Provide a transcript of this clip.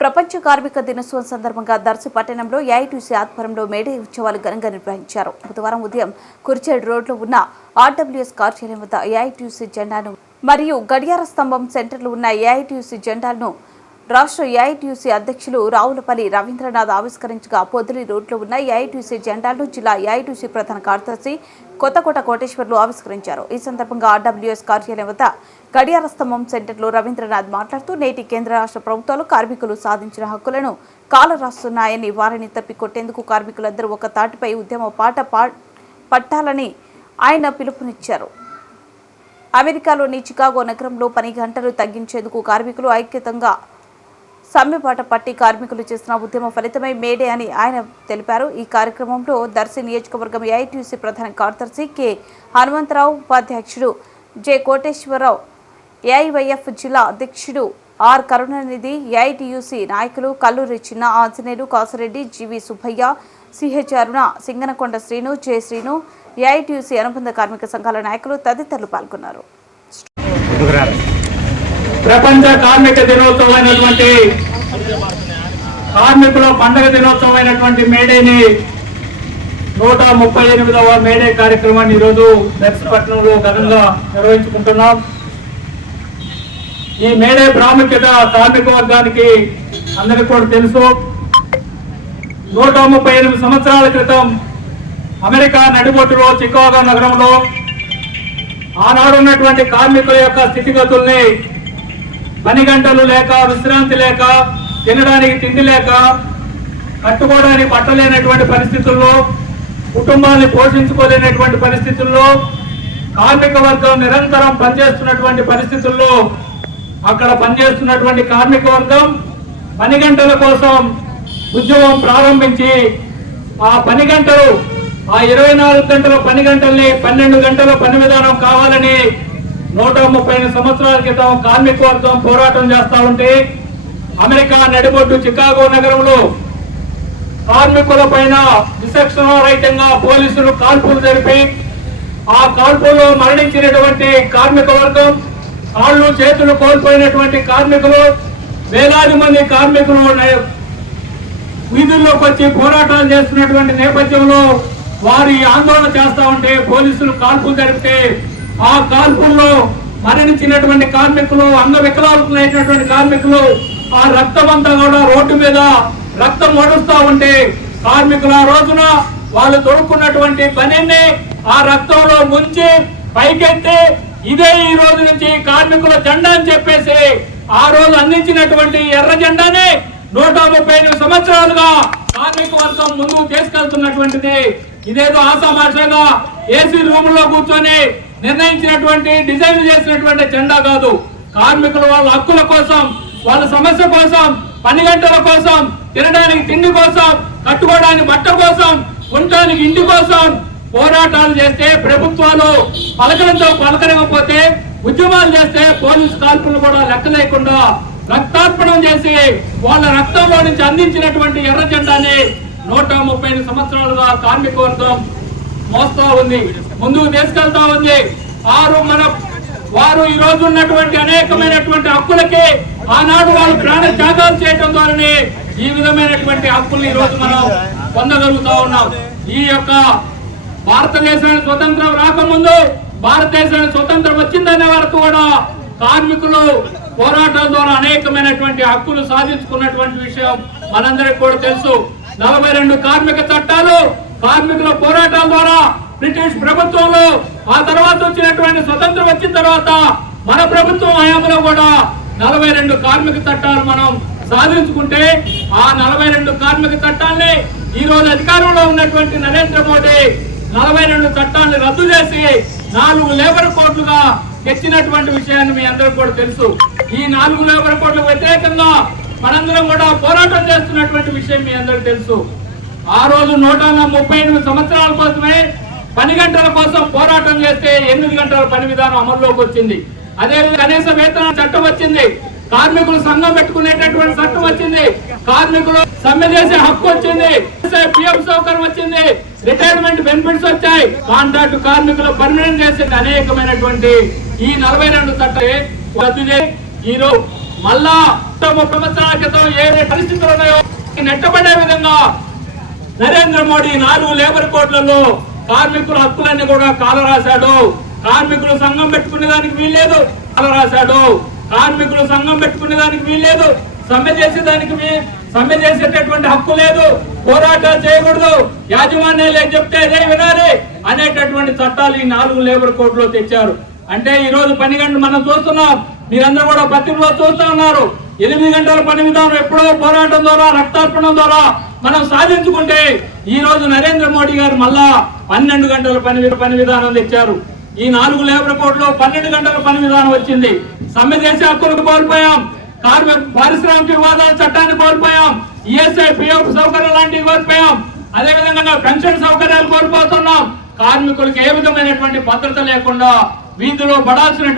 ప్రపంచ కార్మిక దినోత్సవం సందర్భంగా దర్శి పట్టణంలో ఏఐటీయూసీ ఆధ్వర్యంలో మేడే ఉత్సవాలు ఘనంగా నిర్వహించారు. బుధవారం ఉదయం కుర్చేడ్ రోడ్లో ఉన్న ఆర్డబ్ల్యూఎస్ కార్యాలయం వద్ద ఏఐటీయూసీ జెండాను మరియు గడియార స్తంభం సెంటర్లో ఉన్న ఏఐటీయూసీ జెండాలను రాష్ట్ర ఏఐటీయూసీ అధ్యక్షులు రావులపల్లి రవీంద్రనాథ్ ఆవిష్కరించగా పొదిలి రోడ్లో ఉన్న ఏఐటీయూసీ జెండాలను జిల్లా ఏఐటీయూసీ ప్రధాన కార్యదర్శి కొత్తకోట కోటేశ్వర్లు ఆవిష్కరించారు. ఈ సందర్భంగా ఆర్డబ్ల్యూఎస్ కార్యాలయం వద్ద గడియార స్తంభం సెంటర్లో రవీంద్రనాథ్ మాట్లాడుతూ నేటి కేంద్ర రాష్ట్ర ప్రభుత్వాలు కార్మికులు సాధించిన హక్కులను కాలరాస్తున్నాయని, వారిని తప్పికొట్టేందుకు కార్మికులందరూ ఒక తాటిపై ఉద్యమ పాట పట్టాలని ఆయన పిలుపునిచ్చారు. అమెరికాలోని చికాగో నగరంలో పని గంటలు తగ్గించేందుకు కార్మికులు ఐక్యతంగా సమ్మెబాట పట్టి కార్మికులు చేసిన ఉద్యమ ఫలితమే మేడే అని ఆయన తెలిపారు. ఈ కార్యక్రమంలో దర్శి నియోజకవర్గం ఏఐటీయూసీ ప్రధాన కార్యదర్శి కె హనుమంతరావు, ఉపాధ్యక్షుడు జె కోటేశ్వరరావు, ఏఐవైఎఫ్ జిల్లా అధ్యక్షుడు ఆర్ కరుణానిధి, ఏఐటీయూసీ నాయకులు కల్లూరి చిన్న ఆంజనేయులు, కాసిరెడ్డి, జీవి సుబ్బయ్య, సిహెచ్ అరుణ, సింగనకొండ శ్రీను, జె శ్రీను, ఏఐటీయూసీ అనుబంధ కార్మిక సంఘాల నాయకులు తదితరులు పాల్గొన్నారు. ప్రపంచ కార్మిక దినోత్సవం అయినటువంటి కార్మికుల పండుగ దినోత్సవం అయినటువంటి మేడేని 138వ మేడే కార్యక్రమాన్ని ఈరోజు దర్శపట్నంలో ఘనంగా నిర్వహించుకుంటున్నాం. ఈ మేడే ప్రాముఖ్యత కార్మిక వర్గానికి అందరికీ కూడా తెలుసు. 138 సంవత్సరాల క్రితం అమెరికా నడిబొట్టులో చికాగో నగరంలో ఆనాడు ఉన్నటువంటి కార్మికుల యొక్క స్థితిగతుల్ని పని గంటలు లేక, విశ్రాంతి లేక, తినడానికి తిండి లేక, కట్టుకోవడానికి పట్టలేనటువంటి పరిస్థితుల్లో, కుటుంబాన్ని పోషించుకోలేనటువంటి పరిస్థితుల్లో, కార్మిక వర్గం నిరంతరం పనిచేస్తున్నటువంటి పరిస్థితుల్లో అక్కడ పనిచేస్తున్నటువంటి కార్మిక వర్గం పని గంటల కోసం ఉద్యమం ప్రారంభించి ఆ పని గంటలు, ఆ 24 గంటల పని గంటల్ని 12 గంటల పని విధానం కావాలని 130 సంవత్సరాల క్రితం కార్మిక వర్గం పోరాటం చేస్తా ఉంటే అమెరికా నడిబొడ్డు చికాగో నగరంలో కార్మికుల పైన విచక్షణారహితంగా పోలీసులు కాల్పులు జరిపి ఆ కాల్పుల్లో మరణించినటువంటి కార్మిక వర్గం, కాళ్ళు చేతులు కోల్పోయినటువంటి కార్మికులు, వేలాది మంది కార్మికులు వీధుల్లోకి వచ్చి పోరాటాలు చేస్తున్నటువంటి నేపథ్యంలో వారు ఆందోళన చేస్తా ఉంటే పోలీసులు కాల్పులు జరిపితే ఆ కాల్పుల్లో మరణించినటువంటి కార్మికులు, అంగవికలాంగులైనటువంటి కార్మికులు, ఆ రక్తం అంతా కూడా రోడ్డు మీద రక్తం ఓడుస్తా ఉంటే కార్మికులు ఆ రోజున వాళ్ళు తొడుక్కున్నటువంటి పనిని ఆ రక్తంలో ముంచి పైకెత్తి ఇదే ఈ రోజు నుంచి కార్మికుల జెండా అని చెప్పేసి ఆ రోజు అందించినటువంటి ఎర్ర జెండాని 138 సంవత్సరాలుగా కార్మిక వర్గం ముందుకు తీసుకెళ్తున్నటువంటిది. ఇదేదో ఆసామాషాగా ఏసీ రూమ్ లో కూర్చొని నిర్ణయించినటువంటి, డిజైన్ చేసినటువంటి జెండా కాదు. కార్మికులు వాళ్ళ హక్కుల కోసం, వాళ్ళ సమస్య కోసం, పని గంటల కోసం, తినడానికి తిండి కోసం, కట్టుకోవడానికి బట్ట కోసం, ఉండడానికి ఇంటి కోసం పోరాటాలు చేస్తే ప్రభుత్వాలు పలకడంతో పలకరకపోతే, ఉద్యమాలు చేస్తే పోలీసు కాల్పులు కూడా లెక్క లేకుండా రక్తార్పణం చేసి వాళ్ళ రక్తంలో నుంచి అందించినటువంటి ఎర్ర జెండాని 130 సంవత్సరాలుగా కార్మిక వర్గం మోస్తా ఉంది, ముందుకు తీసుకెళ్తా ఉంది. వారు ఈ రోజు ఉన్నటువంటి అనేకమైనటువంటి హక్కులకి ఆనాడు వాళ్ళు ప్రాణ త్యాగాలు చేయడం ద్వారానే ఈ విధమైనటువంటి హక్కుల్ని ఈ రోజు మనం పొందగలుగుతా ఉన్నాం. ఈ యొక్క భారతదేశానికి స్వతంత్రం రాకముందు, భారతదేశానికి స్వతంత్రం వచ్చిందనే వరకు కూడా కార్మికులు పోరాటాల ద్వారా అనేకమైనటువంటి హక్కులు సాధించుకున్నటువంటి విషయం మనందరికీ కూడా తెలుసు. 42 కార్మిక చట్టాలు కార్మికుల పోరాటాల ద్వారా బ్రిటిష్ ప్రభుత్వంలో, ఆ తర్వాత వచ్చినటువంటి స్వతంత్రం వచ్చిన తర్వాత మన ప్రభుత్వం హయాంలో కూడా 42 కార్మిక చట్టాలు మనం సాధించుకుంటే ఆ 42 కార్మిక చట్టాలని ఈ రోజు అధికారంలో ఉన్నటువంటి నరేంద్ర మోడీ 42 చట్టాలను రద్దు చేసి 4 లేబర్ కోడ్లుగా తెచ్చినటువంటి విషయాన్ని మీ అందరూ కూడా తెలుసు. ఈ 4 లేబర్ కోడ్లకు వ్యతిరేకంగా మనందరం కూడా పోరాటం చేస్తున్నటువంటి విషయం మీ అందరూ తెలుసు. ఆ రోజు 138 సంవత్సరాల కోసమే పని గంటల కోసం పోరాటం చేస్తే 8 గంటల పని విధానం అమల్లోకి వచ్చింది. అదే కనీస వేతన చట్టం వచ్చింది, కార్మికులు సంఘం పెట్టుకునేటటువంటి చట్టం వచ్చింది, కార్మికులు సమ్మె చేసే హక్కు వచ్చింది, పిఎఫ్ సౌకర్యం వచ్చింది, రిటైర్మెంట్ బెనిఫిట్స్ వచ్చాయి, కాంట్రాక్ట్ కార్మికులు పర్మనెంట్ చేసే అనేకమైనటువంటి ఈ 42 చట్టాలు రద్దు చేసి మళ్ళా 30 సంవత్సరాల క్రితం ఏ పరిస్థితులు ఉన్నాయో నెట్టబడే విధంగా నరేంద్ర మోడీ 4 లేబర్ కోడ్లలో కార్మికుల హక్కులన్నీ కూడా కాలరాశాడు. కార్మికులు సంఘం పెట్టుకునే దానికి వీల్లేదు, కాలరాశాడు. కార్మికులు సంఘం పెట్టుకునే దానికి వీల్లేదు, సమ్మె చేసేటటువంటి హక్కు లేదు, పోరాటాలు చేయకూడదు, యాజమాన్యాలు ఏం చెప్తే అదే వినాలి అనేటటువంటి చట్టాలు ఈ 4 లేబర్ కోడ్లో తెచ్చారు. అంటే ఈ రోజు పని గంటలు మనం చూస్తున్నాం, మీరందరూ కూడా పత్రికలో చూస్తూ ఉన్నారు. 8 గంటల పని విధానం ఎప్పుడో పోరాటం ద్వారా, రక్తార్పణం ద్వారా మనం సాధించుకుంటే ఈ రోజు నరేంద్ర మోడీ గారు మళ్ళా 12 గంటల పని విధానం తెచ్చారు. ఈ 4 లేబర్ కోడ్లో 12 గంటల పని విధానం వచ్చింది. సమ్మె చేసే హక్కులు కోల్పోయాం, పారిశ్రామిక వివాదాల చట్టాన్ని కోల్పోయాం, ఈఎస్ఐ పిఎఫ్ సౌకర్యాలు లాంటివి కోల్పోయాం, అదేవిధంగా పెన్షన్ సౌకర్యాలు కోల్పోతున్నాం. కార్మికులకు ఏ విధమైనటువంటి భద్రత లేకుండా వీధిలో పడాల్సిన